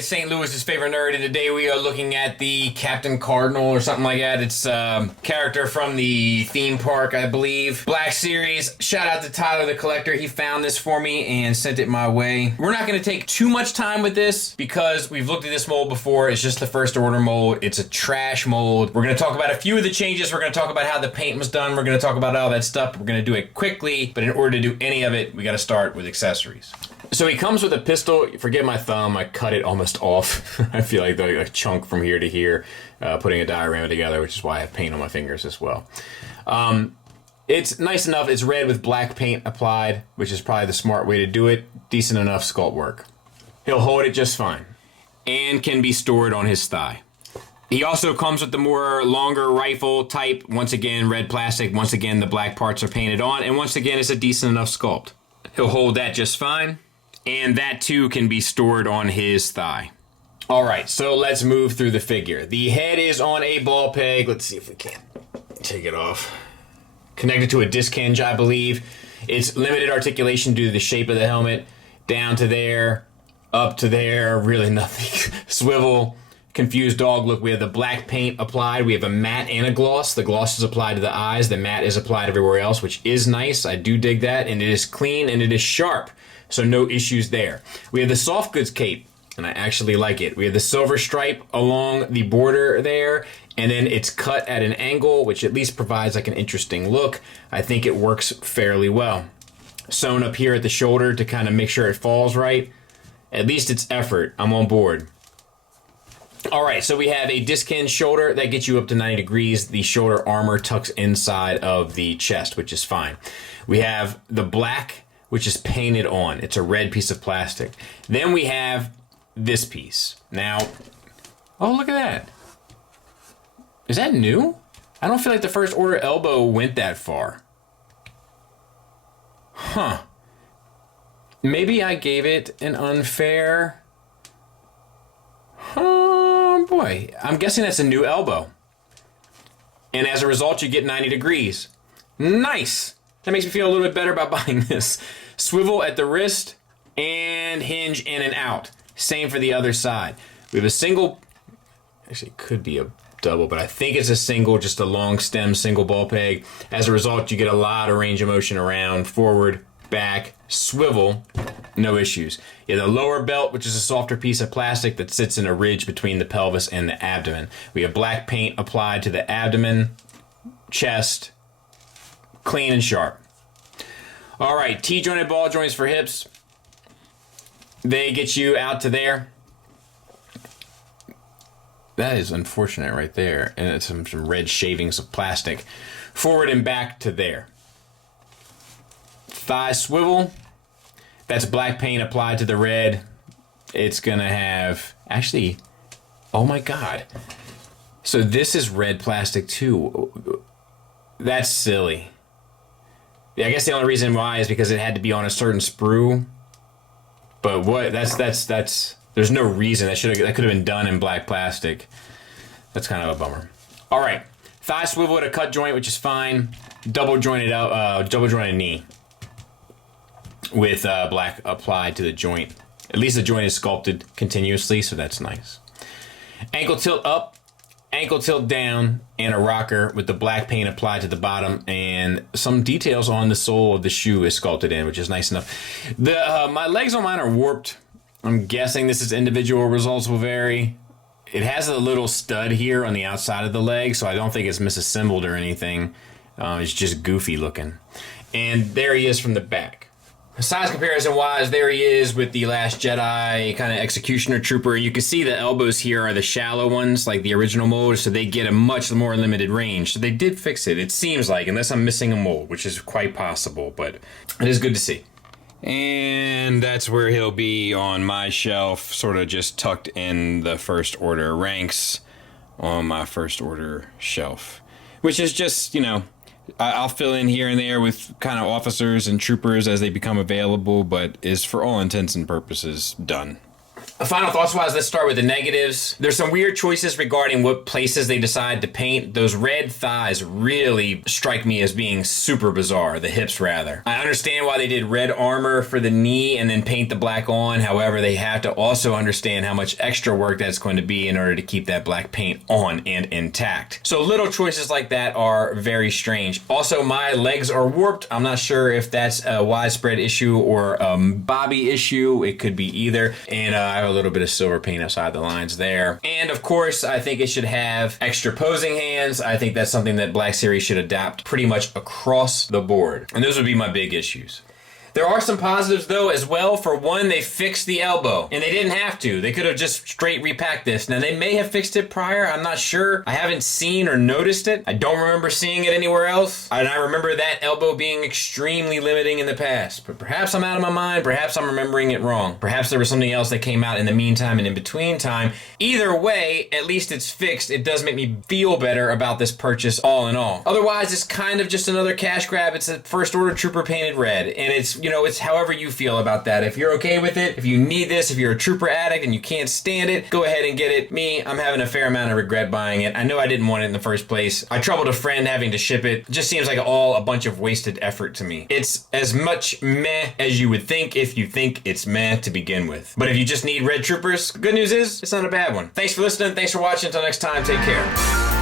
it's St. Louis's favorite nerd, and today we are looking at the Captain Cardinal or something like that. It's a character from the theme park, I believe. Black Series. Shout out to Tyler the Collector. He found this for me and sent it my way. We're not going to take too much time with this because we've looked at this mold before. It's just the first order mold. It's a trash mold. We're going to talk about a few of the changes. We're going to talk about how the paint was done. We're going to talk about all that stuff. We're going to do it quickly, but in order to do any of it, we got to start with accessories. So he comes with a pistol. Forget my thumb. I cut it almost off. I feel like a chunk from here to here, putting a diorama together, which is why I have paint on my fingers as well. It's nice enough. It's red with black paint applied, which is probably the smart way to do it. Decent enough sculpt work. He'll hold it just fine and can be stored on his thigh. He also comes with the more longer rifle type. Once again, red plastic. Once again, the black parts are painted on. And once again, it's a decent enough sculpt. He'll hold that just fine. And that too can be stored on his thigh. All right, so let's move through the figure. The head is on a ball peg. Let's see if we can take it off. Connected to a disc hinge, I believe. It's limited articulation due to the shape of the helmet. Down to there, up to there, really nothing. Swivel, confused dog look. We have the black paint applied. We have a matte and a gloss. The gloss is applied to the eyes. The matte is applied everywhere else, which is nice. I do dig that. And it is clean and it is sharp. So no issues there. We have the soft goods cape, and I actually like it. We have the silver stripe along the border there, and then it's cut at an angle, which at least provides like an interesting look. I think it works fairly well. Sewn up here at the shoulder to kind of make sure it falls right. At least it's effort. I'm on board. All right, so we have a disc hinge shoulder that gets you up to 90 degrees. The shoulder armor tucks inside of the chest, which is fine. We have the black, which is painted on. It's a red piece of plastic. Then we have this piece. Now, oh, look at that. Is that new? I don't feel like the first order elbow went that far. Huh. Maybe I gave it an unfair... Oh, boy. I'm guessing that's a new elbow. And as a result, you get 90 degrees. Nice. That makes me feel a little bit better about buying this. Swivel at the wrist and hinge in and out. Same for the other side. We have a single, actually it could be a double, but I think it's a single, just a long stem single ball peg. As a result, you get a lot of range of motion around, forward, back, swivel, no issues. You have the lower belt, which is a softer piece of plastic that sits in a ridge between the pelvis and the abdomen. We have black paint applied to the abdomen, chest, clean and sharp. All right, T-jointed ball joints for hips. They get you out to there. That is unfortunate right there. And it's some red shavings of plastic. Forward and back to there. Thigh swivel. That's black paint applied to the red. It's gonna have, actually, oh my God. So this is red plastic too. That's silly. Yeah, I guess the only reason why is because it had to be on a certain sprue. But what? That's. There's no reason that could have been done in black plastic. That's kind of a bummer. All right, thigh swivel at a cut joint, which is fine. Double jointed knee with black applied to the joint. At least the joint is sculpted continuously, so that's nice. Ankle tilt up. Ankle tilt down, and a rocker with the black paint applied to the bottom, and some details on the sole of the shoe is sculpted in, which is nice enough. My legs on mine are warped. I'm guessing this is individual. Results will vary. It has a little stud here on the outside of the leg, so I don't think it's misassembled or anything. It's just goofy looking. And there he is from the back. Size comparison wise, there he is with the Last Jedi kind of executioner trooper. You can see the elbows here are the shallow ones, like the original mold, so they get a much more limited range. So they did fix it, it seems like, unless I'm missing a mold, which is quite possible, but it is good to see. And that's where he'll be on my shelf, sort of just tucked in the first order ranks on my first order shelf, which is just, you know, I'll fill in here and there with kind of officers and troopers as they become available, but is for all intents and purposes done. Final thoughts wise, let's start with the negatives. There's some weird choices regarding what places they decide to paint. Those red thighs really strike me as being super bizarre, the hips rather. I understand why they did red armor for the knee and then paint the black on. However, they have to also understand how much extra work that's going to be in order to keep that black paint on and intact. So little choices like that are very strange. Also, my legs are warped. I'm not sure if that's a widespread issue or a Bobby issue. It could be either. And I have a little bit of silver paint outside the lines there. And of course, I think it should have extra posing hands. I think that's something that Black Series should adapt pretty much across the board. And those would be my big issues. There are some positives though as well. For one, they fixed the elbow, and they didn't have to. They could have just straight repacked this. Now they may have fixed it prior, I'm not sure. I haven't seen or noticed it. I don't remember seeing it anywhere else. And I remember that elbow being extremely limiting in the past. But perhaps I'm out of my mind, perhaps I'm remembering it wrong. Perhaps there was something else that came out in the meantime and in between time. Either way, at least it's fixed. It does make me feel better about this purchase all in all. Otherwise, it's kind of just another cash grab. It's a first order trooper painted red, and it's, you know, it's however you feel about that. If you're okay with it, if you need this, if you're a trooper addict and you can't stand it, go ahead and get it. Me, I'm having a fair amount of regret buying it. I know I didn't want it in the first place. I troubled a friend having to ship it. It just seems like all a bunch of wasted effort to me. It's as much meh as you would think if you think it's meh to begin with. But if you just need red troopers, good news is, it's not a bad one. Thanks for listening. Thanks for watching. Until next time, take care.